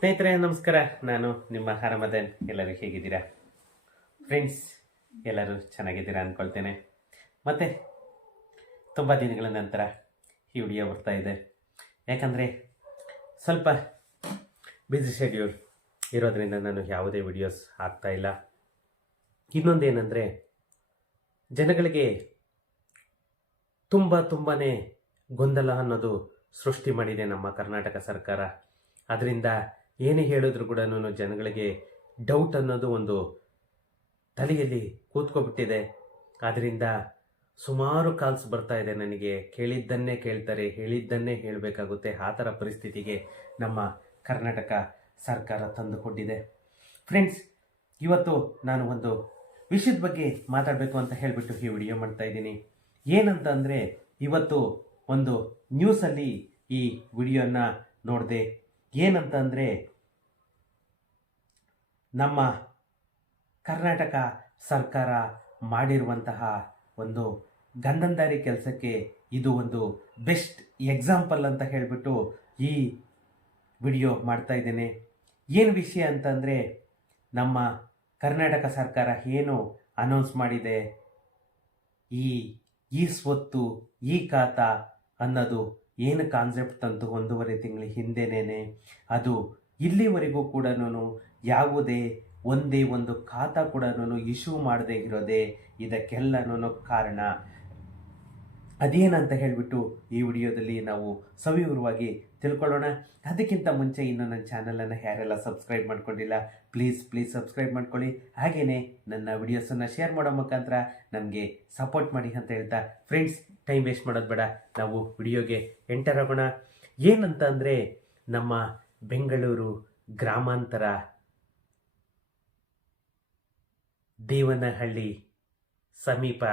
ಸ್ನೇಹಿತರೆ ನಮಸ್ಕಾರ. ನಾನು ನಿಮ್ಮ ಹರಮದನ್. ಎಲ್ಲರೂ ಹೇಗಿದ್ದೀರಾ ಫ್ರೆಂಡ್ಸ್? ಎಲ್ಲರೂ ಚೆನ್ನಾಗಿದ್ದೀರಾ ಅಂದ್ಕೊಳ್ತೇನೆ. ಮತ್ತು ತುಂಬ ದಿನಗಳ ನಂತರ ಈ ವಿಡಿಯೋ ಬರ್ತಾ ಇದೆ. ಯಾಕಂದರೆ ಸ್ವಲ್ಪ ಬ್ಯುಸಿ ಶೆಡ್ಯೂಲ್ ಇರೋದರಿಂದ ನಾನು ಯಾವುದೇ ವಿಡಿಯೋಸ್ ಹಾಕ್ತಾ ಇಲ್ಲ. ಇನ್ನೊಂದೇನೆಂದರೆ, ಜನಗಳಿಗೆ ತುಂಬಾ ಗೊಂದಲ ಅನ್ನೋದು ಸೃಷ್ಟಿ ಮಾಡಿದೆ ನಮ್ಮ ಕರ್ನಾಟಕ ಸರ್ಕಾರ. ಅದರಿಂದ ಏನೇ ಹೇಳಿದ್ರು ಕೂಡ ಜನಗಳಿಗೆ ಡೌಟ್ ಅನ್ನೋದು ಒಂದು ತಲೆಯಲ್ಲಿ ಕೂತ್ಕೊಬಿಟ್ಟಿದೆ. ಆದ್ದರಿಂದ ಸುಮಾರು ಕಾಲ್ಸ್ ಬರ್ತಾ ಇದೆ ನನಗೆ. ಕೇಳಿದ್ದನ್ನೇ ಕೇಳ್ತಾರೆ, ಹೇಳಿದ್ದನ್ನೇ ಹೇಳಬೇಕಾಗುತ್ತೆ. ಆ ಥರ ಪರಿಸ್ಥಿತಿಗೆ ನಮ್ಮ ಕರ್ನಾಟಕ ಸರ್ಕಾರ ತಂದುಕೊಟ್ಟಿದೆ. ಫ್ರೆಂಡ್ಸ್, ಇವತ್ತು ನಾನು ಒಂದು ವಿಷಯದ ಬಗ್ಗೆ ಮಾತಾಡಬೇಕು ಅಂತ ಹೇಳಿಬಿಟ್ಟು ಈ ವಿಡಿಯೋ ಮಾಡ್ತಾ ಇದ್ದೀನಿ. ಏನಂತ ಅಂದರೆ, ಇವತ್ತು ಒಂದು ನ್ಯೂಸಲ್ಲಿ ಈ ವಿಡಿಯೋನ ನೋಡಿದೆ. ಏನಂತ ಅಂದರೆ, ನಮ್ಮ ಕರ್ನಾಟಕ ಸರ್ಕಾರ ಮಾಡಿರುವಂತಹ ಒಂದು ಗಂಧಂದಾರಿ ಕೆಲಸಕ್ಕೆ ಇದು ಒಂದು ಬೆಸ್ಟ್ ಎಕ್ಸಾಂಪಲ್ ಅಂತ ಹೇಳಿಬಿಟ್ಟು ಈ ವಿಡಿಯೋ ಮಾಡ್ತಾ ಇದ್ದೇನೆ. ಏನು ವಿಷಯ ಅಂತಂದರೆ, ನಮ್ಮ ಕರ್ನಾಟಕ ಸರ್ಕಾರ ಏನು ಅನೌನ್ಸ್ ಮಾಡಿದೆ, ಈ ಸ್ವತ್ತು ಈ ಖಾತಾ ಅನ್ನೋದು ಏನು ಕಾನ್ಸೆಪ್ಟ್ ತಂತು 1.5 ತಿಂಗಳ ಹಿಂದೆನೇ, ಅದು ಇಲ್ಲಿವರೆಗೂ ಕೂಡ ಯಾವುದೇ ಒಂದೇ ಒಂದು ಖಾತಾ ಕೂಡ ಇಶ್ಯೂ ಮಾಡದೇ ಇರೋದೇ ಇದಕ್ಕೆಲ್ಲನೂ ಕಾರಣ. ಅದೇನಂತ ಹೇಳಿಬಿಟ್ಟು ಈ ವಿಡಿಯೋದಲ್ಲಿ ನಾವು ಸವಿವರವಾಗಿ ತಿಳ್ಕೊಳ್ಳೋಣ. ಅದಕ್ಕಿಂತ ಮುಂಚೆ ಇನ್ನು ನನ್ನ ಚಾನಲನ್ನು ಯಾರೆಲ್ಲ ಸಬ್ಸ್ಕ್ರೈಬ್ ಮಾಡ್ಕೊಂಡಿಲ್ಲ, ಪ್ಲೀಸ್ ಸಬ್ಸ್ಕ್ರೈಬ್ ಮಾಡ್ಕೊಳ್ಳಿ. ಹಾಗೆಯೇ ನನ್ನ ವಿಡಿಯೋಸನ್ನು ಶೇರ್ ಮಾಡೋ ಮುಖಾಂತರ ನಮಗೆ ಸಪೋರ್ಟ್ ಮಾಡಿ ಅಂತ ಹೇಳ್ತಾ, ಫ್ರೆಂಡ್ಸ್, ಟೈಮ್ ವೇಸ್ಟ್ ಮಾಡೋದು ಬೇಡ, ನಾವು ವಿಡಿಯೋಗೆ ಎಂಟರ್ ಆಗೋಣ. ಏನಂತ ಅಂದರೆ, ನಮ್ಮ ಬೆಂಗಳೂರು ಗ್ರಾಮಾಂತರ ದೇವನಹಳ್ಳಿ ಸಮೀಪ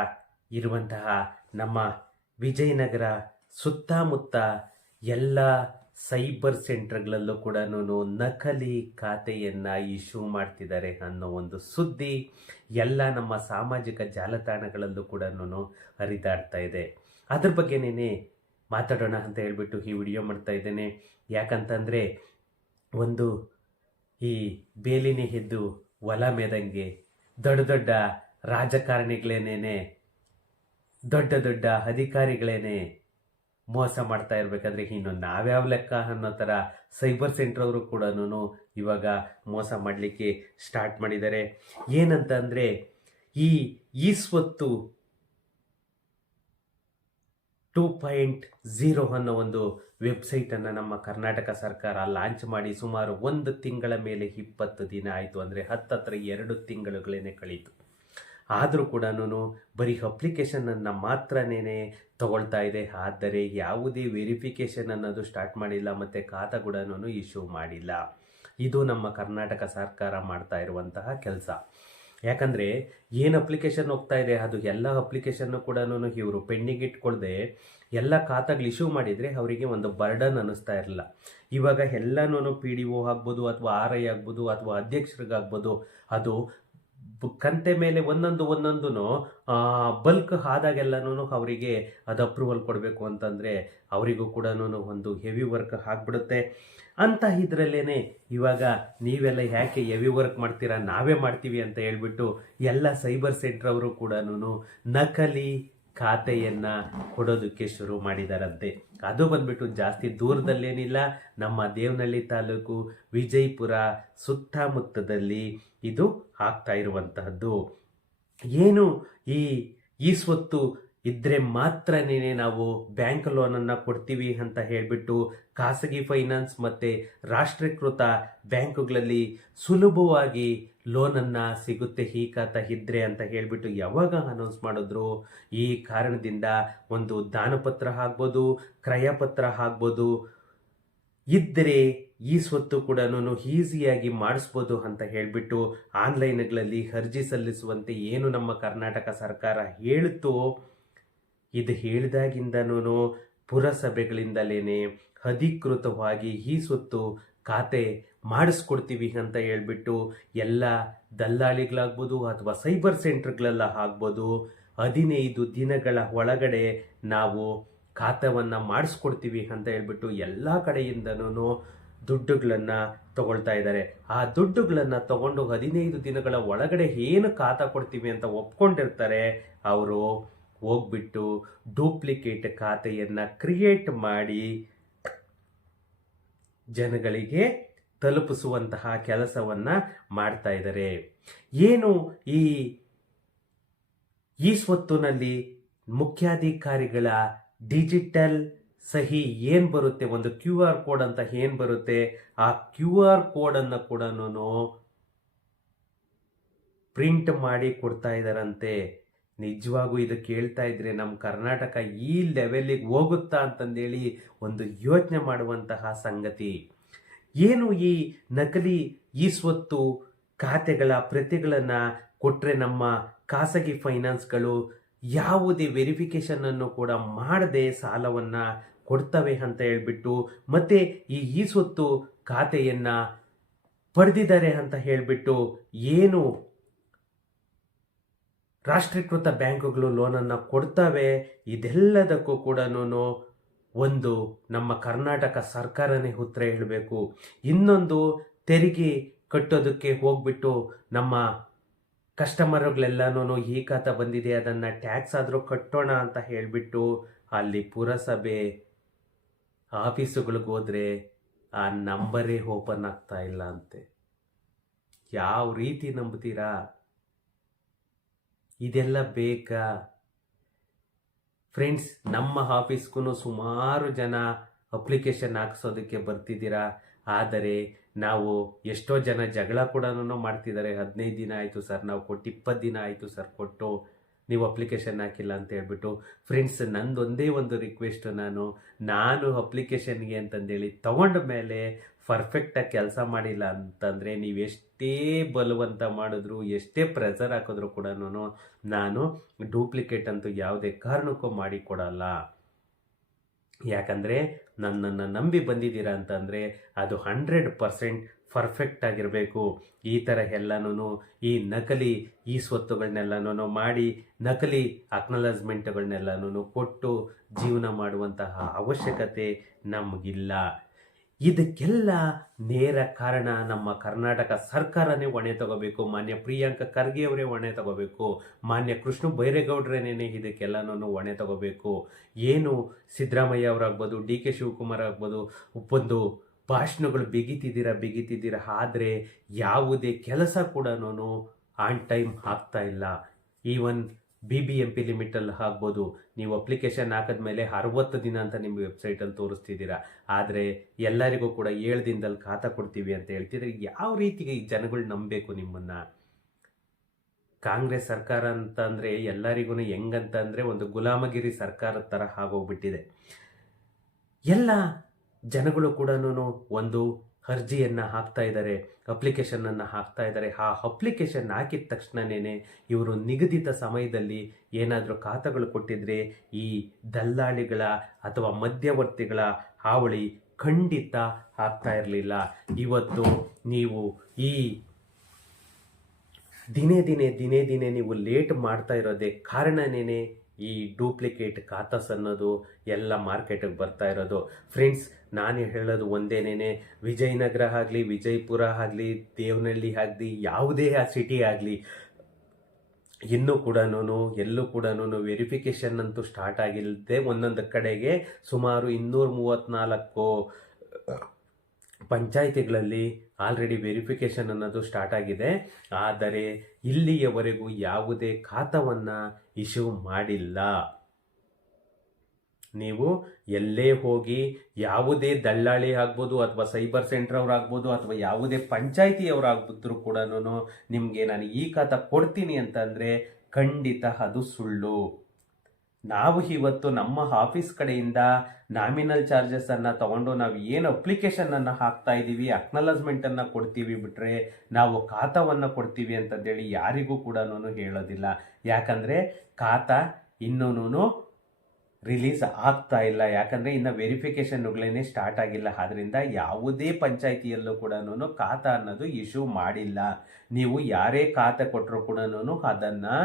ಇರುವಂತಹ ನಮ್ಮ ವಿಜಯನಗರ ಸುತ್ತಮುತ್ತ ಎಲ್ಲ ಸೈಬರ್ ಸೆಂಟರ್ಗಳಲ್ಲೂ ಕೂಡ ನಕಲಿ ಖಾತೆಯನ್ನು ಇಶ್ಯೂ ಮಾಡ್ತಿದ್ದಾರೆ ಅನ್ನೋ ಒಂದು ಸುದ್ದಿ ಎಲ್ಲ ನಮ್ಮ ಸಾಮಾಜಿಕ ಜಾಲತಾಣಗಳಲ್ಲೂ ಕೂಡ ಹರಿದಾಡ್ತಾ ಇದೆ. ಅದ್ರ ಬಗ್ಗೆನೇ ಮಾತಾಡೋಣ ಅಂತ ಹೇಳ್ಬಿಟ್ಟು ಈ ವಿಡಿಯೋ ಮಾಡ್ತಾ ಇದ್ದೇನೆ. ಯಾಕಂತಂದರೆ, ಒಂದು ಈ ಬೇಲಿನೇ ಎದ್ದು ಹೊಲ ಮೇದಂಗೆ ದೊಡ್ಡ ರಾಜಕಾರಣಿಗಳೇನೇ, ದೊಡ್ಡ ಅಧಿಕಾರಿಗಳೇನೆ ಮೋಸ ಮಾಡ್ತಾ ಇರಬೇಕಾದ್ರೆ ಇನ್ನು ನಾವ್ಯಾವ ಲೆಕ್ಕ ಅನ್ನೋ ಥರ ಸೈಬರ್ ಸೆಂಟರ್ ಅವರು ಕೂಡ ಇವಾಗ ಮೋಸ ಮಾಡಲಿಕ್ಕೆ ಸ್ಟಾರ್ಟ್ ಮಾಡಿದ್ದಾರೆ. ಏನಂತ ಅಂದರೆ, ಈ ಸ್ವತ್ತು 2.0 ಅನ್ನೋ ಒಂದು ವೆಬ್ಸೈಟನ್ನು ನಮ್ಮ ಕರ್ನಾಟಕ ಸರ್ಕಾರ ಲಾಂಚ್ ಮಾಡಿ ಸುಮಾರು 1 ತಿಂಗಳ ಮೇಲೆ 20 ದಿನ ಆಯಿತು. ಅಂದರೆ ಹತ್ತತ್ರ 2 ತಿಂಗಳುಗಳೇ ಕಳೀತು. ಆದರೂ ಕೂಡ ಬರೀ ಅಪ್ಲಿಕೇಶನನ್ನು ಮಾತ್ರನೇ ತಗೊಳ್ತಾ ಇದೆ. ಆದರೆ ಯಾವುದೇ ವೆರಿಫಿಕೇಷನ್ ಅನ್ನೋದು ಸ್ಟಾರ್ಟ್ ಮಾಡಿಲ್ಲ ಮತ್ತು ಖಾತಾ ಕೂಡ ಇಶ್ಯೂ ಮಾಡಿಲ್ಲ. ಇದು ನಮ್ಮ ಕರ್ನಾಟಕ ಸರ್ಕಾರ ಮಾಡ್ತಾ ಇರುವಂತಹ ಕೆಲಸ. ಯಾಕಂದರೆ ಏನು ಅಪ್ಲಿಕೇಶನ್ ಹೋಗ್ತಾ ಇದೆ, ಅದು ಎಲ್ಲ ಅಪ್ಲಿಕೇಶನ್ನು ಕೂಡ ಇವರು ಪೆಂಡಿಂಗ್ ಇಟ್ಕೊಳ್ದೆ ಎಲ್ಲ ಖಾತಾಗಳು ಇಶ್ಯೂ ಮಾಡಿದರೆ ಅವರಿಗೆ ಒಂದು ಬರ್ಡನ್ ಅನ್ನಿಸ್ತಾ ಇರಲಿಲ್ಲ. ಇವಾಗ ಎಲ್ಲನೂ PDO ಆಗ್ಬೋದು, ಅಥವಾ RI ಆಗ್ಬೋದು, ಅಥವಾ ಅಧ್ಯಕ್ಷರಿಗಾಗ್ಬೋದು, ಅದು ಕಂತೆ ಮೇಲೆ ಒಂದೊಂದು ಬಲ್ಕ್ ಆದಾಗೆಲ್ಲನೂ ಅವರಿಗೆ ಅದು ಅಪ್ರೂವಲ್ ಕೊಡಬೇಕು ಅಂತಂದರೆ ಅವರಿಗೂ ಕೂಡ ಒಂದು ಹೆವಿ ವರ್ಕ್ ಆಗಿಬಿಡುತ್ತೆ. ಅಂತ ಇದರಲ್ಲೇ ಇವಾಗ ನೀವೆಲ್ಲ ಯಾಕೆ ಹೆವಿ ವರ್ಕ್ ಮಾಡ್ತೀರಾ, ನಾವೇ ಮಾಡ್ತೀವಿ ಅಂತ ಹೇಳ್ಬಿಟ್ಟು ಎಲ್ಲ ಸೈಬರ್ ಸೆಂಟರ್ ಅವರು ಕೂಡ ನಕಲಿ ಖಾತೆಯನ್ನು ಕೊಡೋದಕ್ಕೆ ಶುರು ಮಾಡಿದಾರಂತೆ. ಅದು ಬಂದ್ಬಿಟ್ಟು ಜಾಸ್ತಿ ದೂರದಲ್ಲೇನಿಲ್ಲ, ನಮ್ಮ ದೇವನಹಳ್ಳಿ ತಾಲೂಕು ವಿಜಯಪುರ ಸುತ್ತಮುತ್ತದಲ್ಲಿ ಇದು ಆಗ್ತಾ ಇರುವಂತಹದ್ದು. ಏನು ಈ ಸ್ವತ್ತು ಇದ್ದರೆ ಮಾತ್ರನೇ ನಾವು ಬ್ಯಾಂಕ್ ಲೋನನ್ನು ಕೊಡ್ತೀವಿ ಅಂತ ಹೇಳಿಬಿಟ್ಟು ಖಾಸಗಿ ಫೈನಾನ್ಸ್ ಮತ್ತು ರಾಷ್ಟ್ರೀಕೃತ ಬ್ಯಾಂಕುಗಳಲ್ಲಿ ಸುಲಭವಾಗಿ ಲೋನನ್ನು ಸಿಗುತ್ತೆ ಈ ಖಾತಾ ಇದ್ದರೆ ಅಂತ ಹೇಳಿಬಿಟ್ಟು ಯಾವಾಗ ಅನೌನ್ಸ್ ಮಾಡಿದ್ರು. ಈ ಕಾರಣದಿಂದ ಒಂದು ದಾನಪತ್ರ ಆಗ್ಬೋದು, ಕ್ರಯಪತ್ರ ಆಗ್ಬೋದು ಇದ್ದರೆ ಈ ಸ್ವತ್ತು ಕೂಡ ಈಸಿಯಾಗಿ ಮಾಡಿಸ್ಬೋದು ಅಂತ ಹೇಳಿಬಿಟ್ಟು ಆನ್ಲೈನ್ಗಳಲ್ಲಿ ಅರ್ಜಿ ಸಲ್ಲಿಸುವಂತೆ ಏನು ನಮ್ಮ ಕರ್ನಾಟಕ ಸರ್ಕಾರ ಹೇಳ್ತು, ಇದು ಹೇಳಿದಾಗಿಂದನೂ ಪುರಸಭೆಗಳಿಂದಲೇ ಅಧಿಕೃತವಾಗಿ ಈ ಸ್ವತ್ತು ಖಾತೆ ಮಾಡಿಸ್ಕೊಡ್ತೀವಿ ಅಂತ ಹೇಳ್ಬಿಟ್ಟು ಎಲ್ಲ ದಲ್ಲಾಳಿಗಳಾಗ್ಬೋದು ಅಥವಾ ಸೈಬರ್ ಸೆಂಟರ್ಗಳೆಲ್ಲ ಆಗ್ಬೋದು 15 ದಿನಗಳ ಒಳಗಡೆ ನಾವು ಖಾತೆಯನ್ನು ಮಾಡಿಸ್ಕೊಡ್ತೀವಿ ಅಂತ ಹೇಳ್ಬಿಟ್ಟು ಎಲ್ಲ ಕಡೆಯಿಂದನೂ ದುಡ್ಡುಗಳನ್ನು ತಗೊಳ್ತಾ ಇದ್ದಾರೆ. ಆ ದುಡ್ಡುಗಳನ್ನು ತಗೊಂಡು 15 ದಿನಗಳ ಒಳಗಡೆ ಏನು ಖಾತಾ ಕೊಡ್ತೀವಿ ಅಂತ ಒಪ್ಕೊಂಡಿರ್ತಾರೆ, ಅವರು ಹೋಗ್ಬಿಟ್ಟು ಡೂಪ್ಲಿಕೇಟ್ ಖಾತೆಯನ್ನು ಕ್ರಿಯೇಟ್ ಮಾಡಿ ಜನಗಳಿಗೆ ತಲುಪಿಸುವಂತಹ ಕೆಲಸವನ್ನ ಮಾಡ್ತಾ ಇದ್ದಾರೆ. ಏನು ಈ ಸ್ವತ್ತಿನಲ್ಲಿ ಮುಖ್ಯಾಧಿಕಾರಿಗಳ ಡಿಜಿಟಲ್ ಸಹಿ ಏನು ಬರುತ್ತೆ, ಒಂದು QR ಕೋಡ್ ಅಂತ ಏನು ಬರುತ್ತೆ, ಆ QR ಕೋಡನ್ನು ಕೂಡ ಪ್ರಿಂಟ್ ಮಾಡಿ ಕೊಡ್ತಾ ಇದ್ದಾರಂತೆ. ನಿಜವಾಗೂ ಇದು ಕೇಳ್ತಾ ಇದ್ರೆ ನಮ್ಮ ಕರ್ನಾಟಕ ಈ ಲೆವೆಲ್ಲಿಗೆ ಹೋಗುತ್ತಾ ಅಂತಂದೇಳಿ ಒಂದು ಯೋಚನೆ ಮಾಡುವಂತಹ ಸಂಗತಿ. ಏನು ಈ ನಕಲಿ ಈ ಸ್ವತ್ತು ಖಾತೆಗಳ ಪ್ರತಿಗಳನ್ನು ಕೊಟ್ಟರೆ ನಮ್ಮ ಖಾಸಗಿ ಫೈನಾನ್ಸ್ಗಳು ಯಾವುದೇ ವೆರಿಫಿಕೇಶನ್ ಅನ್ನು ಕೂಡ ಮಾಡದೆ ಸಾಲವನ್ನು ಕೊಡ್ತವೆ ಅಂತ ಹೇಳ್ಬಿಟ್ಟು, ಮತ್ತೆ ಈ ಸ್ವತ್ತು ಖಾತೆಯನ್ನ ಪಡೆದಿದ್ದಾರೆ ಅಂತ ಹೇಳ್ಬಿಟ್ಟು ಏನು ರಾಷ್ಟ್ರೀಕೃತ ಬ್ಯಾಂಕುಗಳು ಲೋನನ್ನು ಕೊಡ್ತವೆ, ಇದೆಲ್ಲದಕ್ಕೂ ಕೂಡ ಒಂದು ನಮ್ಮ ಕರ್ನಾಟಕ ಸರ್ಕಾರನೇ ಉತ್ತರ ಹೇಳಬೇಕು. ಇನ್ನೊಂದು, ತೆರಿಗೆ ಕಟ್ಟೋದಕ್ಕೆ ಹೋಗ್ಬಿಟ್ಟು ನಮ್ಮ ಕಸ್ಟಮರ್ಗಳೆಲ್ಲನೂ ಈ ಖಾತಾ ಬಂದಿದೆ ಅದನ್ನು ಟ್ಯಾಕ್ಸ್ ಆದರೂ ಕಟ್ಟೋಣ ಅಂತ ಹೇಳಿಬಿಟ್ಟು ಅಲ್ಲಿ ಪುರಸಭೆ ಆಫೀಸುಗಳಿಗೆ ಹೋದರೆ ಆ ನಂಬರೇ ಓಪನ್ ಆಗ್ತಾ ಇಲ್ಲ ಅಂತೆ. ಯಾವ ರೀತಿ ನಂಬ್ತೀರಾ? ಇದೆಲ್ಲ ಬೇಕಾ ಫ್ರೆಂಡ್ಸ್? ನಮ್ಮ ಆಫೀಸ್ಗೂ ಸುಮಾರು ಜನ ಅಪ್ಲಿಕೇಶನ್ ಹಾಕ್ಸೋದಕ್ಕೆ ಬರ್ತಿದ್ದೀರಾ, ಆದರೆ ನಾವು ಎಷ್ಟೋ ಜನ ಜಗಳ ಕೂಡ ಮಾಡ್ತಿದ್ದಾರೆ. 15 ದಿನ ಆಯಿತು ಸರ್ ನಾವು ಕೊಟ್ಟು, 20 ದಿನ ಆಯಿತು ಸರ್ ಕೊಟ್ಟು, ನೀವು ಅಪ್ಲಿಕೇಶನ್ ಹಾಕಿಲ್ಲ ಅಂತ ಹೇಳ್ಬಿಟ್ಟು. ಫ್ರೆಂಡ್ಸ್, ನಂದೊಂದೇ ಒಂದು ರಿಕ್ವೆಸ್ಟ್, ನಾನು ಅಪ್ಲಿಕೇಶನ್ಗೆ ಅಂತಂದೇಳಿ ತಗೊಂಡ ಮೇಲೆ ಪರ್ಫೆಕ್ಟಾಗಿ ಕೆಲಸ ಮಾಡಿಲ್ಲ ಅಂತಂದರೆ ನೀವು ಎಷ್ಟೇ ಬಲವಂತ ಮಾಡಿದ್ರು, ಎಷ್ಟೇ ಪ್ರೆಷರ್ ಹಾಕಿದ್ರು ಕೂಡ ನಾನು ಡೂಪ್ಲಿಕೇಟ್ ಅಂತೂ ಯಾವುದೇ ಕಾರಣಕ್ಕೂ ಮಾಡಿಕೊಡಲ್ಲ. ಯಾಕಂದರೆ ನನ್ನನ್ನು ನಂಬಿ ಬಂದಿದ್ದೀರಾ ಅಂತಂದರೆ ಅದು 100% ಪರ್ಫೆಕ್ಟ್ ಆಗಿರಬೇಕು. ಈ ಥರ ಎಲ್ಲನೂ ಈ ನಕಲಿ ಈ ಸ್ವತ್ತುಗಳನ್ನೆಲ್ಲನೂ ಮಾಡಿ ನಕಲಿ ಅಕ್ನಾಲಜ್ಮೆಂಟ್ಗಳನ್ನೆಲ್ಲನೂ ಕೊಟ್ಟು ಜೀವನ ಮಾಡುವಂತಹ ಅವಶ್ಯಕತೆ ನಮಗಿಲ್ಲ. ಇದಕ್ಕೆಲ್ಲ ನೇರ ಕಾರಣ ನಮ್ಮ ಕರ್ನಾಟಕ ಸರ್ಕಾರನೇ ಹೊಣೆ ತಗೋಬೇಕು. ಮಾನ್ಯ ಪ್ರಿಯಾಂಕ ಖರ್ಗೆ ಅವರೇ ಹೊಣೆ ತಗೋಬೇಕು. ಮಾನ್ಯ ಕೃಷ್ಣ ಬೈರೇಗೌಡರೇನೇ ಇದಕ್ಕೆಲ್ಲನೂ ಹೊಣೆ ತಗೋಬೇಕು. ಏನು ಸಿದ್ದರಾಮಯ್ಯ ಅವರಾಗ್ಬೋದು, DK ಶಿವಕುಮಾರ್ ಆಗ್ಬೋದು, ಒಂದು ಭಾಷಣಗಳು ಬಿಗಿತಿದ್ದೀರಾ, ಆದರೆ ಯಾವುದೇ ಕೆಲಸ ಕೂಡ ಆನ್ ಟೈಮ್ ಆಗ್ತಾ ಇಲ್ಲ. ಈವನ್ BBMP ಲಿಮಿಟಲ್ಲಿ ಆಗ್ಬೋದು, ನೀವು ಅಪ್ಲಿಕೇಶನ್ ಹಾಕಿದ್ಮೇಲೆ 60 ದಿನ ಅಂತ ನಿಮ್ಮ ವೆಬ್ಸೈಟಲ್ಲಿ ತೋರಿಸ್ತಿದ್ದೀರಾ, ಆದರೆ ಎಲ್ಲರಿಗೂ ಕೂಡ 7 ದಿನದಲ್ಲಿ ಖಾತಾ ಕೊಡ್ತೀವಿ ಅಂತ ಹೇಳ್ತಿದ್ರೆ ಯಾವ ರೀತಿಗೆ ಜನಗಳು ನಂಬಬೇಕು ನಿಮ್ಮನ್ನು? ಕಾಂಗ್ರೆಸ್ ಸರ್ಕಾರ ಅಂತಂದರೆ ಎಲ್ಲರಿಗೂ ಹೆಂಗಂತಂದರೆ ಒಂದು ಗುಲಾಮಗಿರಿ ಸರ್ಕಾರದ ಥರ ಆಗೋಗ್ಬಿಟ್ಟಿದೆ. ಎಲ್ಲ ಜನಗಳು ಕೂಡ ಒಂದು ಅರ್ಜಿಯನ್ನು ಹಾಕ್ತಾ ಇದ್ದಾರೆ, ಅಪ್ಲಿಕೇಶನನ್ನು ಹಾಕ್ತಾ ಇದ್ದಾರೆ. ಆ ಅಪ್ಲಿಕೇಶನ್ ಹಾಕಿದ ತಕ್ಷಣವೇ ಇವರು ನಿಗದಿತ ಸಮಯದಲ್ಲಿ ಏನಾದರೂ ಖಾತೆಗಳು ಕೊಟ್ಟಿದ್ರೆ ಈ ದಲ್ಲಾಳಿಗಳ ಅಥವಾ ಮಧ್ಯವರ್ತಿಗಳ ಹಾವಳಿ ಖಂಡಿತ ಆಗ್ತಾ ಇರಲಿಲ್ಲ. ಇವತ್ತು ನೀವು ಈ ದಿನೇ ದಿನೇ ನೀವು ಲೇಟ್ ಮಾಡ್ತಾ ಇರೋದೇ ಕಾರಣನೇ ಈ ಡೂಪ್ಲಿಕೇಟ್ ಖಾತಾಸ್ ಅನ್ನೋದು ಎಲ್ಲ ಮಾರ್ಕೆಟಿಗೆ ಬರ್ತಾ ಇರೋದು. ಫ್ರೆಂಡ್ಸ್, ನಾನು ಹೇಳೋದು ಒಂದೇನೇ, ವಿಜಯನಗರ ಆಗಲಿ, ವಿಜಯಪುರ ಆಗಲಿ, ದೇವನಹಳ್ಳಿ ಆಗಲಿ, ಯಾವುದೇ ಆ ಸಿಟಿ ಆಗಲಿ, ಇನ್ನೂ ಕೂಡ ಎಲ್ಲೂ ಕೂಡ ವೆರಿಫಿಕೇಷನ್ ಅಂತೂ ಸ್ಟಾರ್ಟ್ ಆಗಿಲ್ಲದೆ ಒಂದೊಂದು ಕಡೆಗೆ ಸುಮಾರು 234 ಪಂಚಾಯಿತಿಗಳಲ್ಲಿ ಆಲ್ರೆಡಿ ವೆರಿಫಿಕೇಷನ್ ಅನ್ನೋದು ಸ್ಟಾರ್ಟ್ ಆಗಿದೆ. ಆದರೆ ಇಲ್ಲಿಯವರೆಗೂ ಯಾವುದೇ ಖಾತಾವನ್ನು ಇಶ್ಯೂ ಮಾಡಿಲ್ಲ. ನೀವು ಎಲ್ಲೇ ಹೋಗಿ ಯಾವುದೇ ದಳ್ಳಾಳಿ ಆಗ್ಬೋದು ಅಥವಾ ಸೈಬರ್ ಸೆಂಟರ್ ಅವರಾಗ್ಬೋದು ಅಥವಾ ಯಾವುದೇ ಪಂಚಾಯಿತಿಯವರಾಗ್ಬಿದ್ರು ಕೂಡ ನಿಮಗೆ ನಾನು ಈ ಖಾತಾ ಕೊಡ್ತೀನಿ ಅಂತಂದರೆ ಖಂಡಿತ ಅದು ಸುಳ್ಳು. ನಾವು ಇವತ್ತು ನಮ್ಮ ಆಫೀಸ್ ಕಡೆಯಿಂದ ನಾಮಿನಲ್ ಚಾರ್ಜಸನ್ನು ತಗೊಂಡು ನಾವು ಏನು ಅಪ್ಲಿಕೇಶನನ್ನು ಹಾಕ್ತಾ ಇದ್ದೀವಿ, ಅಕ್ನಾಲಜ್ಮೆಂಟನ್ನು ಕೊಡ್ತೀವಿ ಬಿಟ್ಟರೆ ನಾವು ಖಾತಾವನ್ನು ಕೊಡ್ತೀವಿ ಅಂತಂದೇಳಿ ಯಾರಿಗೂ ಕೂಡ ಹೇಳೋದಿಲ್ಲ. ಯಾಕಂದರೆ ಖಾತಾ ಇನ್ನೂ ರಿಲೀಸ್ ಆಗ್ತಾ ಇಲ್ಲ. ಯಾಕಂದರೆ ಇನ್ನು ವೆರಿಫಿಕೇಷನ್ಗಳೇನೆ ಸ್ಟಾರ್ಟ್ ಆಗಿಲ್ಲ. ಆದ್ದರಿಂದ ಯಾವುದೇ ಪಂಚಾಯಿತಿಯಲ್ಲೂ ಕೂಡ ಖಾತಾ ಅನ್ನೋದು ಇಶ್ಯೂ ಮಾಡಿಲ್ಲ. ನೀವು ಯಾರೇ ಖಾತೆ ಕೊಟ್ಟರು ಕೂಡ ಅದನ್ನು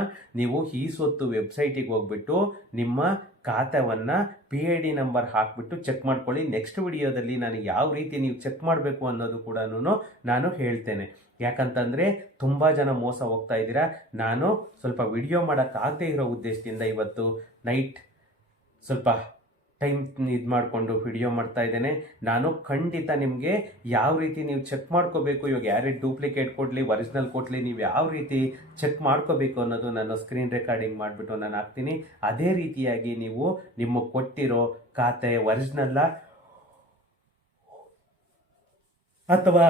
ನೀವು ಈ ಸ್ವತ್ತು ವೆಬ್ಸೈಟಿಗೆ ಹೋಗ್ಬಿಟ್ಟು ನಿಮ್ಮ ಖಾತೆಯನ್ನು PID ನಂಬರ್ ಹಾಕ್ಬಿಟ್ಟು ಚೆಕ್ ಮಾಡ್ಕೊಳ್ಳಿ. ನೆಕ್ಸ್ಟ್ ವಿಡಿಯೋದಲ್ಲಿ ನಾನು ಯಾವ ರೀತಿ ನೀವು ಚೆಕ್ ಮಾಡಬೇಕು ಅನ್ನೋದು ಕೂಡ ನಾನು ಹೇಳ್ತೇನೆ. ಯಾಕಂತಂದರೆ ತುಂಬ ಜನ ಮೋಸ ಹೋಗ್ತಾ ಇದ್ದೀರಾ. ನಾನು ಸ್ವಲ್ಪ ವಿಡಿಯೋ ಮಾಡೋಕ್ಕಾಗದೇ ಇರೋ ಉದ್ದೇಶದಿಂದ ಇವತ್ತು ನೈಟ್ ಸ್ವಲ್ಪ ಟೈಮ್ ಇದು ಮಾಡಿಕೊಂಡು ವಿಡಿಯೋ ಮಾಡ್ತಾ ಇದ್ದೇನೆ. ನಾನು ಖಂಡಿತ ನಿಮಗೆ ಯಾವ ರೀತಿ ನೀವು ಚೆಕ್ ಮಾಡ್ಕೋಬೇಕು, ಇವಾಗ ಯಾರೇ ಡೂಪ್ಲಿಕೇಟ್ ಕೊಡಲಿ ಒರಿಜಿನಲ್ ಕೊಡಲಿ, ನೀವು ಯಾವ ರೀತಿ ಚೆಕ್ ಮಾಡ್ಕೋಬೇಕು ಅನ್ನೋದು ನಾನು ಸ್ಕ್ರೀನ್ ರೆಕಾರ್ಡಿಂಗ್ ಮಾಡಿಬಿಟ್ಟು ನಾನು ಹಾಕ್ತೀನಿ. ಅದೇ ರೀತಿಯಾಗಿ ನೀವು ನಿಮಗೆ ಕೊಟ್ಟಿರೋ ಖಾತೆ ಒರಿಜಿನಲ್ಲ ಅಥವಾ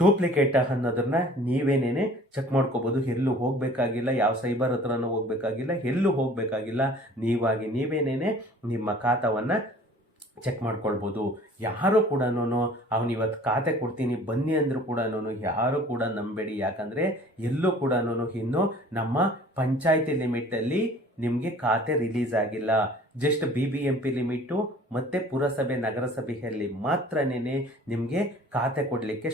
ಡೂಪ್ಲಿಕೇಟ್ ಅನ್ನೋದನ್ನ ನೀವೇನೇನೆ ಚೆಕ್ ಮಾಡ್ಕೋಬೋದು. ಎಲ್ಲೂ ಹೋಗಬೇಕಾಗಿಲ್ಲ, ಯಾವ ಸೈಬರ್ ಹತ್ರನೂ ಹೋಗಬೇಕಾಗಿಲ್ಲ, ಎಲ್ಲೂ ಹೋಗಬೇಕಾಗಿಲ್ಲ. ನೀವೇನೇನೆ ನಿಮ್ಮ ಖಾತಾವನ್ನು ಚೆಕ್ ಮಾಡ್ಕೊಳ್ಬೋದು. ಯಾರು ಕೂಡ ಅವನಿವತ್ತು ಖಾತೆ ಕೊಡ್ತೀನಿ ಬನ್ನಿ ಅಂದರೂ ಕೂಡ ಯಾರು ಕೂಡ ನಂಬೇಡಿ. ಯಾಕಂದರೆ ಎಲ್ಲೂ ಕೂಡ ಇನ್ನೂ ನಮ್ಮ ಪಂಚಾಯಿತಿ ಲಿಮಿಟಲ್ಲಿ ನಿಮಗೆ ಖಾತೆ ರಿಲೀಸ್ ಆಗಿಲ್ಲ. ಜಸ್ಟ್ BBMP ಲಿಮಿಟು ಮತ್ತು ಪುರಸಭೆ ನಗರಸಭೆಯಲ್ಲಿ ಮಾತ್ರನೇ ನಿಮಗೆ ಖಾತೆ ಕೊಡಲಿಕ್ಕೆ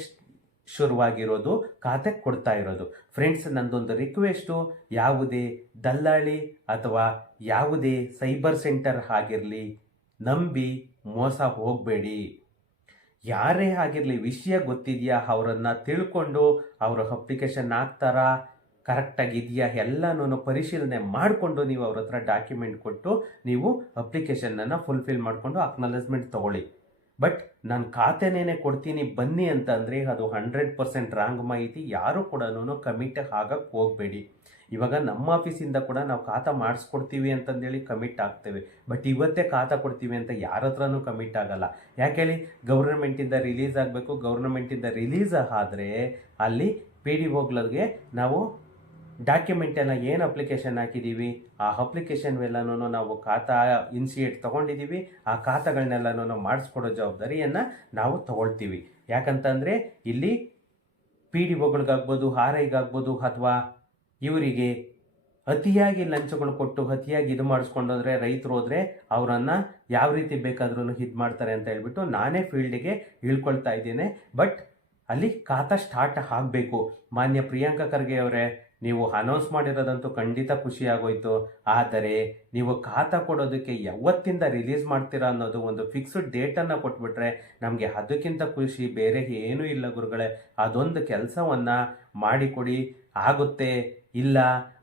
ಶುರುವಾಗಿರೋದು, ಖಾತೆ ಕೊಡ್ತಾ ಇರೋದು. ಫ್ರೆಂಡ್ಸ್, ನಂದೊಂದು ರಿಕ್ವೆಸ್ಟು, ಯಾವುದೇ ದಲ್ಲಾಳಿ ಅಥವಾ ಯಾವುದೇ ಸೈಬರ್ ಸೆಂಟರ್ ಆಗಿರಲಿ ನಂಬಿ ಮೋಸ ಹೋಗಬೇಡಿ. ಯಾರೇ ಆಗಿರಲಿ ವಿಷಯ ಗೊತ್ತಿದೆಯಾ ಅವರನ್ನು ತಿಳ್ಕೊಂಡು ಅವರು ಅಪ್ಲಿಕೇಶನ್ ಹಾಕ್ತಾರಾ, ಕರೆಕ್ಟಾಗಿದೆಯಾ ಎಲ್ಲನೂ ಪರಿಶೀಲನೆ ಮಾಡಿಕೊಂಡು ನೀವು ಅವ್ರ ಹತ್ರ ಡಾಕ್ಯುಮೆಂಟ್ ಕೊಟ್ಟು ನೀವು ಅಪ್ಲಿಕೇಶನನ್ನು ಫುಲ್ಫಿಲ್ ಮಾಡಿಕೊಂಡು ಅಕ್ನಾಲೇಜ್ಮೆಂಟ್ ತೊಗೊಳ್ಳಿ. ಬಟ್ ನಾನು ಖಾತೆನೇ ಕೊಡ್ತೀನಿ ಬನ್ನಿ ಅಂತಂದರೆ ಅದು 100% ರಾಂಗ್ ಮಾಹಿತಿ. ಯಾರು ಕೂಡ ಕಮಿಟ್ ಆಗಕ್ಕೆ ಹೋಗಬೇಡಿ. ಇವಾಗ ನಮ್ಮ ಆಫೀಸಿಂದ ಕೂಡ ನಾವು ಖಾತಾ ಮಾಡಿಸ್ಕೊಡ್ತೀವಿ ಅಂತಂದೇಳಿ ಕಮಿಟ್ ಆಗ್ತೇವೆ. ಬಟ್ ಇವತ್ತೇ ಖಾತಾ ಕೊಡ್ತೀವಿ ಅಂತ ಯಾರ ಹತ್ರನೂ ಕಮಿಟ್ ಆಗಲ್ಲ. ಯಾಕೆ ಹೇಳಿ, ಗೌರ್ಮೆಂಟಿಂದ ರಿಲೀಸ್ ಆಗಬೇಕು. ಗೌರ್ಮೆಂಟಿಂದ ರಿಲೀಸ್ ಆದರೆ ಅಲ್ಲಿ PDOಗಳಿಗೆ ನಾವು ಡಾಕ್ಯುಮೆಂಟ್ ಎಲ್ಲ ಏನು ಅಪ್ಲಿಕೇಶನ್ ಹಾಕಿದ್ದೀವಿ ಆ ಅಪ್ಲಿಕೇಶನ್ ಎಲ್ಲನೂ ನಾವು ಖಾತಾ ಇನಿಷಿಯೇಟ್ ತೊಗೊಂಡಿದ್ದೀವಿ. ಆ ಖಾತಾಗಳನ್ನೆಲ್ಲನೂ ಮಾಡಿಸ್ಕೊಡೋ ಜವಾಬ್ದಾರಿಯನ್ನು ನಾವು ತಗೊಳ್ತೀವಿ. ಯಾಕಂತಂದರೆ ಇಲ್ಲಿ PDOಗಳಿಗಾಗ್ಬೋದು, RIಗಾಗ್ಬೋದು, ಅಥವಾ ಇವರಿಗೆ ಅತಿಯಾಗಿ ಲಂಚಗಳು ಕೊಟ್ಟು ಅತಿಯಾಗಿ ಇದು ಮಾಡಿಸ್ಕೊಂಡೋದ್ರೆ ರೈತರು ಹೋದರೆ ಅವರನ್ನು ಯಾವ ರೀತಿ ಬೇಕಾದ್ರೂ ಇದು ಮಾಡ್ತಾರೆ ಅಂತ ಹೇಳ್ಬಿಟ್ಟು ನಾನೇ ಫೀಲ್ಡಿಗೆ ಇಳ್ಕೊಳ್ತಾ ಇದ್ದೇನೆ. ಬಟ್ ಅಲ್ಲಿ ಖಾತಾ ಸ್ಟಾರ್ಟ್ ಆಗಬೇಕು. ಮಾನ್ಯ ಪ್ರಿಯಾಂಕಾ ಖರ್ಗೆ ಅವರೇ, ನೀವು ಅನೌನ್ಸ್ ಮಾಡಿರೋದಂತೂ ಖಂಡಿತ ಖುಷಿ ಆಗೋಯ್ತು. ಆದರೆ ನೀವು ಖಾತಾ ಕೊಡೋದಕ್ಕೆ ಯಾವತ್ತಿಂದ ರಿಲೀಸ್ ಮಾಡ್ತೀರಾ ಅನ್ನೋದು ಒಂದು ಫಿಕ್ಸ್ಡ್ ಡೇಟನ್ನು ಕೊಟ್ಬಿಟ್ರೆ ನಮಗೆ ಅದಕ್ಕಿಂತ ಖುಷಿ ಬೇರೆ ಏನೂ ಇಲ್ಲ ಗುರುಗಳೇ. ಅದೊಂದು ಕೆಲಸವನ್ನು ಮಾಡಿಕೊಡಿ. ಆಗುತ್ತೆ ಇಲ್ಲ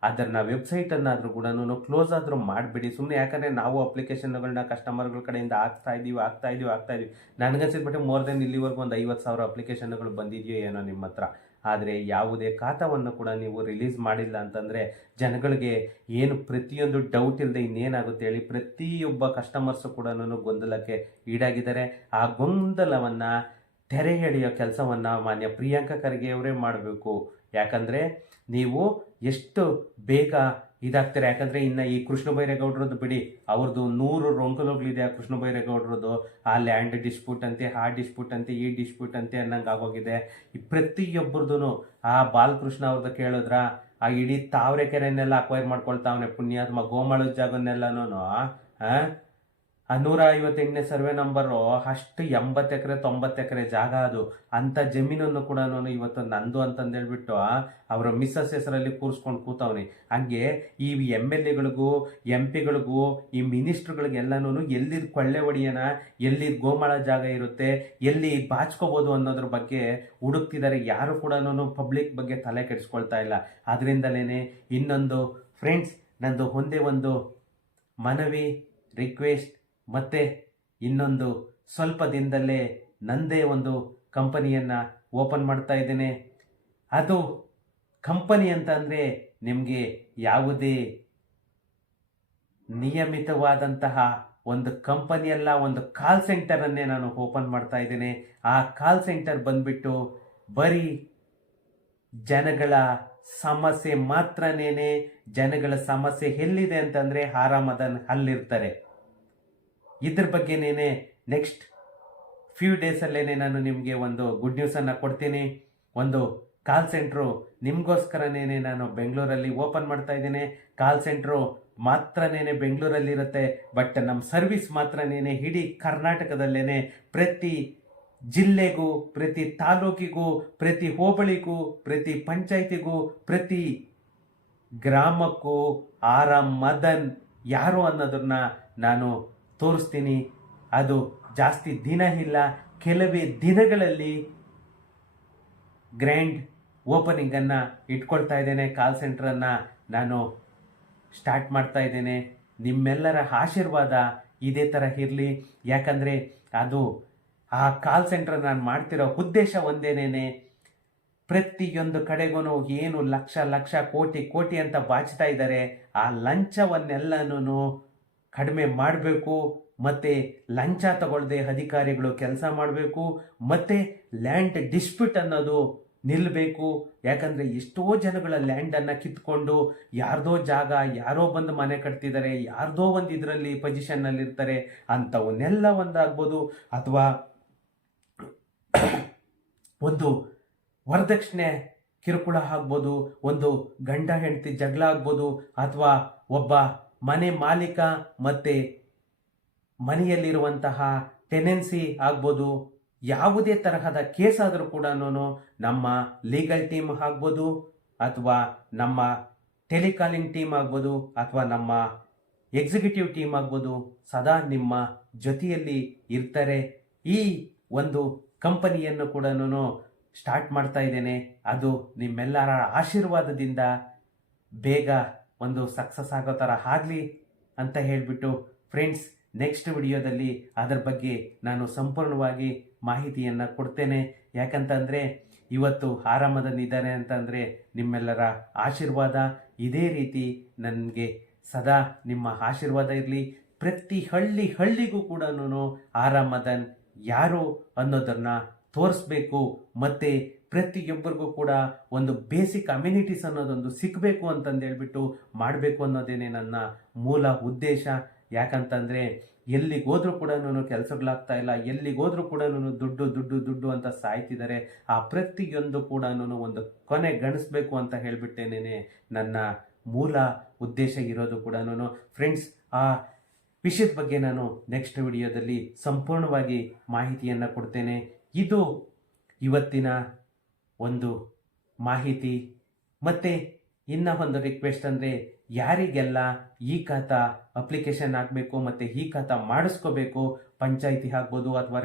ಅದನ್ನು ವೆಬ್ಸೈಟನ್ನಾದರೂ ಕೂಡ ಕ್ಲೋಸ್ ಆದರೂ ಮಾಡಿಬಿಡಿ ಸುಮ್ಮನೆ. ಯಾಕಂದರೆ ನಾವು ಅಪ್ಲಿಕೇಶನ್ಗಳನ್ನ ಕಸ್ಟಮರ್ಗಳ ಕಡೆಯಿಂದ ಆಗ್ತಾ ಇದ್ದೀವಿ. ನನಗನ್ಸಿದ್ಬಿಟ್ಟು ಮೋರ್ ದೆನ್ ಇಲ್ಲಿವರೆಗೂ ಒಂದು 50,000 ಅಪ್ಲಿಕೇಶನ್ಗಳು ಬಂದಿದೆಯೋ ಏನೋ ನಿಮ್ಮ ಹತ್ರ. ಆದರೆ ಯಾವುದೇ ಖಾತಾವನ್ನು ಕೂಡ ನೀವು ರಿಲೀಸ್ ಮಾಡಿಲ್ಲ ಅಂತಂದರೆ ಜನಗಳಿಗೆ ಏನು ಪ್ರತಿಯೊಂದು ಡೌಟ್ ಇಲ್ಲದೆ ಇನ್ನೇನಾಗುತ್ತೆ ಹೇಳಿ, ಪ್ರತಿಯೊಬ್ಬ ಕಸ್ಟಮರ್ಸು ಕೂಡ ಗೊಂದಲಕ್ಕೆ ಈಡಾಗಿದ್ದಾರೆ. ಆ ಗೊಂದಲವನ್ನು ತೆರೆ ಎಳೆಯೋ ಕೆಲಸವನ್ನು ಮಾನ್ಯ ಪ್ರಿಯಾಂಕಾ ಖರ್ಗೆ ಅವರೇ ಮಾಡಬೇಕು. ಯಾಕಂದರೆ ನೀವು ಎಷ್ಟು ಬೇಗ ಇದಾಗ್ತಾರೆ. ಯಾಕಂದರೆ ಇನ್ನು ಈ ಕೃಷ್ಣ ಬೈರೇಗೌಡರದ್ದು ಬಿಡಿ, ಅವ್ರದ್ದು 100 ronಕಲುಗಳಿದೆ. ಆ ಕೃಷ್ಣ ಬೈರೇಗೌಡರದ್ದು ಆ ಲ್ಯಾಂಡ್ ಡಿಸ್ಪ್ಯೂಟ್ ಅಂತೆ, ಆ ಡಿಸ್ಪ್ಯೂಟ್ ಅಂತೆ, ಈ ಡಿಸ್ಪ್ಯೂಟ್ ಅಂತೆ ಅನ್ನಂಗೆ ಆಗೋಗಿದೆ. ಈ ಪ್ರತಿಯೊಬ್ಬರದು ಆ ಬಾಲಕೃಷ್ಣ ಅವ್ರದ್ದು ಕೇಳಿದ್ರ ಆ ಇಡೀ ತಾವರೆಕೆರೆನೆಲ್ಲ ಅಕ್ವೈರ್ ಮಾಡ್ಕೊಳ್ತಾವನೆ ಪುಣ್ಯಾತ್ಮ. ಗೋಮಾಳದ ಜಾಗನ್ನೆಲ್ಲನೂ ಆ 158ನೇ ಸರ್ವೆ ನಂಬರು ಅಷ್ಟು 80 ಎಕರೆ 90 ಎಕರೆ ಜಾಗ. ಅದು ಅಂಥ ಜಮೀನನ್ನು ಕೂಡ ಇವತ್ತು ನಂದು ಅಂತಂದೇಳ್ಬಿಟ್ಟು ಅವರ ಮಿಸ್ಸಸ್ ಹೆಸರಲ್ಲಿ ಕೂರಿಸ್ಕೊಂಡು ಕೂತವನಿ. ಹಂಗೆ ಈ MLAಗಳಿಗೂ MP ಗಳಿಗೂ ಈ ಮಿನಿಸ್ಟ್ರುಗಳಿಗೆಲ್ಲನೂ ಎಲ್ಲಿದ್ದು ಕೊಳ್ಳೆ ಹೊಡಿಯೋಣ, ಎಲ್ಲಿದ್ದು ಗೋಮಾಳ ಜಾಗ ಇರುತ್ತೆ, ಎಲ್ಲಿ ಬಾಚ್ಕೋಬೋದು ಅನ್ನೋದ್ರ ಬಗ್ಗೆ ಹುಡುಕ್ತಿದ್ದಾರೆ. ಯಾರು ಕೂಡ ಪಬ್ಲಿಕ್ ಬಗ್ಗೆ ತಲೆ ಕೆಡಿಸ್ಕೊಳ್ತಾ ಇಲ್ಲ. ಅದರಿಂದಲೇ ಇನ್ನೊಂದು ಫ್ರೆಂಡ್ಸ್, ನಂದು ಒಂದೇ ಒಂದು ಮನವಿ, ರಿಕ್ವೆಸ್ಟ್, ಮತ್ತು ಇನ್ನೊಂದು ಸ್ವಲ್ಪ ದಿನದಲ್ಲೇ ನಂದೇ ಒಂದು ಕಂಪನಿಯನ್ನು ಓಪನ್ ಮಾಡ್ತಾ ಇದ್ದೇನೆ. ಅದು ಕಂಪನಿ ಅಂತ ಅಂದರೆ ನಿಮಗೆ ಯಾವುದೇ ನಿಯಮಿತವಾದಂತಹ ಒಂದು ಕಂಪನಿಯಲ್ಲ, ಒಂದು ಕಾಲ್ ಸೆಂಟರನ್ನೇ ನಾನು ಓಪನ್ ಮಾಡ್ತಾ ಇದ್ದೇನೆ. ಆ ಕಾಲ್ ಸೆಂಟರ್ ಬಂದ್ಬಿಟ್ಟು ಬರೀ ಜನಗಳ ಸಮಸ್ಯೆ ಮಾತ್ರನೇ. ಜನಗಳ ಸಮಸ್ಯೆ ಎಲ್ಲಿದೆ ಅಂತಂದರೆ ಆರಾಮದನ್ ಅಲ್ಲಿರ್ತಾರೆ. ಇದ್ರ ಬಗ್ಗೆನೇ ನೆಕ್ಸ್ಟ್ ಫ್ಯೂ ಡೇಸಲ್ಲೇ ನಾನು ನಿಮಗೆ ಒಂದು ಗುಡ್ ನ್ಯೂಸನ್ನು ಕೊಡ್ತೀನಿ. ಒಂದು ಕಾಲ್ ಸೆಂಟ್ರು ನಿಮಗೋಸ್ಕರನೇ ನಾನು ಬೆಂಗಳೂರಲ್ಲಿ ಓಪನ್ ಮಾಡ್ತಾ ಇದ್ದೇನೆ. ಕಾಲ್ ಸೆಂಟ್ರು ಮಾತ್ರನೇ ಬೆಂಗಳೂರಲ್ಲಿರುತ್ತೆ, ಬಟ್ ನಮ್ಮ ಸರ್ವಿಸ್ ಮಾತ್ರನೇ ಇಡೀ ಕರ್ನಾಟಕದಲ್ಲೇನೆ ಪ್ರತಿ ಜಿಲ್ಲೆಗೂ, ಪ್ರತಿ ತಾಲೂಕಿಗೂ, ಪ್ರತಿ ಹೋಬಳಿಗೂ, ಪ್ರತಿ ಪಂಚಾಯತಿಗೂ, ಪ್ರತಿ ಗ್ರಾಮಕ್ಕೂ ಆರಾಮ್ ಮದನ್ ಯಾರು ಅನ್ನೋದನ್ನ ನಾನು ತೋರಿಸ್ತೀನಿ. ಅದು ಜಾಸ್ತಿ ದಿನ ಇಲ್ಲ, ಕೆಲವೇ ದಿನಗಳಲ್ಲಿ ಗ್ರ್ಯಾಂಡ್ ಓಪನಿಂಗನ್ನು ಇಟ್ಕೊಳ್ತಾ ಇದ್ದೇನೆ. ಕಾಲ್ ಸೆಂಟ್ರನ್ನು ನಾನು ಸ್ಟಾರ್ಟ್ ಮಾಡ್ತಾ ಇದ್ದೇನೆ. ನಿಮ್ಮೆಲ್ಲರ ಆಶೀರ್ವಾದ ಇದೇ ಥರ ಇರಲಿ. ಯಾಕಂದರೆ ಅದು ಆ ಕಾಲ್ ಸೆಂಟರ್ ನಾನು ಮಾಡ್ತಿರೋ ಉದ್ದೇಶ ಒಂದೇನೇನೆ, ಪ್ರತಿಯೊಂದು ಕಡೆಗೂ ಏನು ಲಕ್ಷ ಲಕ್ಷ ಕೋಟಿ ಕೋಟಿ ಅಂತ ಬಾಚ್ತಾ ಇದ್ದಾರೆ, ಆ ಲಂಚವನ್ನೆಲ್ಲನೂ ಕಡಿಮೆ ಮಾಡಬೇಕು. ಮತ್ತು ಲಂಚ ತಗೊಳ್ಳದೆ ಅಧಿಕಾರಿಗಳು ಕೆಲಸ ಮಾಡಬೇಕು. ಮತ್ತು ಲ್ಯಾಂಡ್ ಡಿಸ್ಪ್ಯೂಟ್ ಅನ್ನೋದು ನಿಲ್ಲಬೇಕು. ಯಾಕಂದರೆ ಎಷ್ಟೋ ಜನಗಳ ಲ್ಯಾಂಡನ್ನು ಕಿತ್ಕೊಂಡು ಯಾರ್ದೋ ಜಾಗ, ಯಾರೋ ಬಂದು ಮನೆ ಕಟ್ತಿದ್ದಾರೆ, ಯಾರ್ದೋ ಒಂದು ಇದರಲ್ಲಿ ಪೊಸಿಷನ್ನಲ್ಲಿ ಇರ್ತಾರೆ. ಅಂಥವನ್ನೆಲ್ಲ ಒಂದಾಗ್ಬೋದು, ಅಥವಾ ಒಂದು ವರದಕ್ಷಿಣೆ ಕಿರುಕುಳ ಆಗ್ಬೋದು, ಒಂದು ಗಂಡ ಹೆಂಡತಿ ಜಗಳ ಆಗ್ಬೋದು, ಅಥವಾ ಒಬ್ಬ ಮನೆ ಮಾಲೀಕ ಮತ್ತು ಮನೆಯಲ್ಲಿರುವಂತಹ ಟೆನೆನ್ಸಿ ಆಗ್ಬೋದು. ಯಾವುದೇ ತರಹದ ಕೇಸ್ ಆದರೂ ಕೂಡ ನಮ್ಮ ಲೀಗಲ್ ಟೀಮ್ ಆಗ್ಬೋದು, ಅಥವಾ ನಮ್ಮ ಟೆಲಿಕಾಲಿಂಗ್ ಟೀಮ್ ಆಗ್ಬೋದು, ಅಥವಾ ನಮ್ಮ ಎಕ್ಸಿಕ್ಯೂಟಿವ್ ಟೀಮ್ ಆಗ್ಬೋದು, ಸದಾ ನಿಮ್ಮ ಜೊತೆಯಲ್ಲಿ ಇರ್ತಾರೆ. ಈ ಒಂದು ಕಂಪನಿಯನ್ನು ಕೂಡ ಸ್ಟಾರ್ಟ್ ಮಾಡ್ತಾ ಇದ್ದೇನೆ. ಅದು ನಿಮ್ಮೆಲ್ಲರ ಆಶೀರ್ವಾದದಿಂದ ಬೇಗ ಒಂದು ಸಕ್ಸಸ್ ಆಗೋ ಥರ ಆಗಲಿ ಅಂತ ಹೇಳಿಬಿಟ್ಟು ಫ್ರೆಂಡ್ಸ್, ನೆಕ್ಸ್ಟ್ ವಿಡಿಯೋದಲ್ಲಿ ಅದರ ಬಗ್ಗೆ ನಾನು ಸಂಪೂರ್ಣವಾಗಿ ಮಾಹಿತಿಯನ್ನು ಕೊಡ್ತೇನೆ. ಯಾಕಂತಂದರೆ ಇವತ್ತು ಆರಾಮದಲ್ಲಿದ್ದಾರೆ ಅಂತಂದರೆ ನಿಮ್ಮೆಲ್ಲರ ಆಶೀರ್ವಾದ ಇದೇ ರೀತಿ ನನಗೆ ಸದಾ ನಿಮ್ಮ ಆಶೀರ್ವಾದ ಇರಲಿ. ಪ್ರತಿ ಹಳ್ಳಿಗೂ ಕೂಡ ಆರಾಮದನ್ ಯಾರು ಅನ್ನೋದನ್ನು ತೋರಿಸ್ಬೇಕು. ಮತ್ತು ಪ್ರತಿಯೊಬ್ಬರಿಗೂ ಕೂಡ ಒಂದು ಬೇಸಿಕ್ ಅಮ್ಯುನಿಟೀಸ್ ಅನ್ನೋದೊಂದು ಸಿಕ್ಕಬೇಕು ಅಂತಂದು ಹೇಳ್ಬಿಟ್ಟು ಮಾಡಬೇಕು ಅನ್ನೋದೇನೆ ನನ್ನ ಮೂಲ ಉದ್ದೇಶ. ಯಾಕಂತಂದರೆ ಎಲ್ಲಿಗೋದ್ರೂ ಕೂಡ ಕೆಲಸಗಳಾಗ್ತಾ ಇಲ್ಲ, ಎಲ್ಲಿಗೋದ್ರೂ ಕೂಡ ದುಡ್ಡು ದುಡ್ಡು ದುಡ್ಡು ಅಂತ ಸಾಯ್ತಿದ್ದಾರೆ. ಆ ಪ್ರತಿಯೊಂದು ಕೂಡ ಒಂದು ಕೊನೆ ಗಣಿಸ್ಬೇಕು ಅಂತ ಹೇಳಿಬಿಟ್ಟೇನೆ ನನ್ನ ಮೂಲ ಉದ್ದೇಶ ಇರೋದು ಕೂಡ. ಫ್ರೆಂಡ್ಸ್, ಆ ವಿಷಯದ ಬಗ್ಗೆ ನಾನು ನೆಕ್ಸ್ಟ್ ವಿಡಿಯೋದಲ್ಲಿ ಸಂಪೂರ್ಣವಾಗಿ ಮಾಹಿತಿಯನ್ನು ಕೊಡ್ತೇನೆ. ಇದು ಇವತ್ತಿನ ಒಂದು ಮಾಹಿತಿ. ಮತ್ತು ಇನ್ನು ಒಂದು ರಿಕ್ವೆಸ್ಟ್ ಅಂದರೆ, ಯಾರಿಗೆಲ್ಲ ಈ ಖಾತಾ ಅಪ್ಲಿಕೇಶನ್ ಹಾಕಬೇಕು ಮತ್ತು ಈ ಖಾತಾ ಮಾಡಿಸ್ಕೋಬೇಕು, ಪಂಚಾಯಿತಿ ಆಗ್ಬೋದು, ಅಥವಾ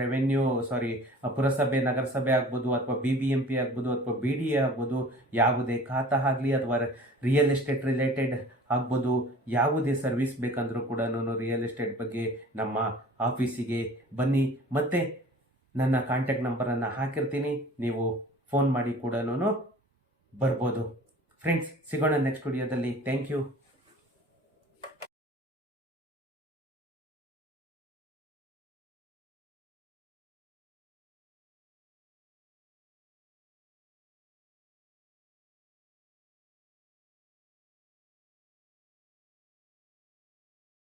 ಪುರಸಭೆ ನಗರಸಭೆ ಆಗ್ಬೋದು, ಅಥವಾ BBMP ಆಗ್ಬೋದು, ಅಥವಾ BDA ಆಗ್ಬೋದು, ಯಾವುದೇ ಖಾತಾ ಆಗಲಿ, ಅಥವಾ ರಿಯಲ್ ಎಸ್ಟೇಟ್ ರಿಲೇಟೆಡ್ ಆಗ್ಬೋದು, ಯಾವುದೇ ಸರ್ವಿಸ್ ಬೇಕಂದ್ರೂ ಕೂಡ ರಿಯಲ್ ಎಸ್ಟೇಟ್ ಬಗ್ಗೆ ನಮ್ಮ ಆಫೀಸಿಗೆ ಬನ್ನಿ. ಮತ್ತು ನನ್ನ ಕಾಂಟ್ಯಾಕ್ಟ್ ನಂಬರನ್ನು ಹಾಕಿರ್ತೀನಿ, ನೀವು ಫೋನ್ ಮಾಡಿ ಕೂಡ ಬರ್ಬೋದು. ಫ್ರೆಂಡ್ಸ್, ಸಿಗೋಣ ನೆಕ್ಸ್ಟ್ ವಿಡಿಯೋದಲ್ಲಿ. Thank you.